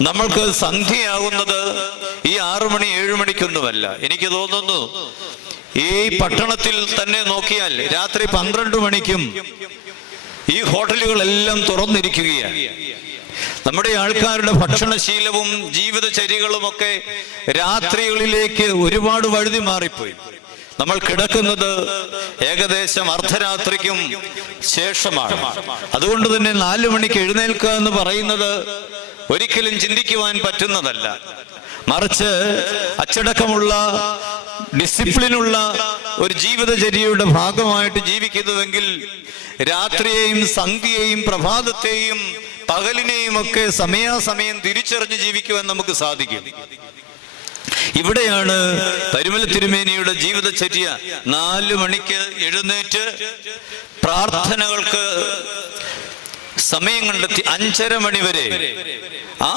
നമ്മൾക്ക് സന്ധ്യയാകുന്നത് ഈ ആറു മണി ഏഴു മണിക്കൊന്നുമല്ല. എനിക്ക് തോന്നുന്നു ഈ പട്ടണത്തിൽ തന്നെ നോക്കിയാൽ രാത്രി പന്ത്രണ്ട് മണിക്കും ഈ ഹോട്ടലുകളെല്ലാം തുറന്നിരിക്കുകയാണ്. നമ്മുടെ ആൾക്കാരുടെ ഭക്ഷണശീലവും ജീവിതചര്യകളുമൊക്കെ രാത്രികളിലേക്ക് ഒരുപാട് വഴുതി മാറിപ്പോയി. നമ്മൾ കിടക്കുന്നത് ഏകദേശം അർദ്ധരാത്രിക്കും ശേഷമാണ്. അതുകൊണ്ട് തന്നെ നാലു മണിക്ക് എഴുന്നേൽക്കുക എന്ന് പറയുന്നത് ഒരിക്കലും ചിന്തിക്കുവാൻ പറ്റുന്നതല്ല. മറിച്ച് അച്ചടക്കമുള്ള ഡിസിപ്ലിനുള്ള ഒരു ജീവിതചര്യയുടെ ഭാഗമായിട്ട് ജീവിക്കുന്നതെങ്കിൽ രാത്രിയെയും സന്ധ്യയെയും പ്രഭാതത്തെയും പകലിനെയും ഒക്കെ സമയാസമയം തിരിച്ചറിഞ്ഞ് ജീവിക്കുവാൻ നമുക്ക് സാധിക്കും. ഇവിടെയാണ് പരിമല തിരുമേനിയുടെ ജീവിതചര്യ. നാലു മണിക്ക് എഴുന്നേറ്റ് പ്രാർത്ഥനകൾക്ക് സമയം കണ്ടെത്തി അഞ്ചര മണി വരെ. ആ?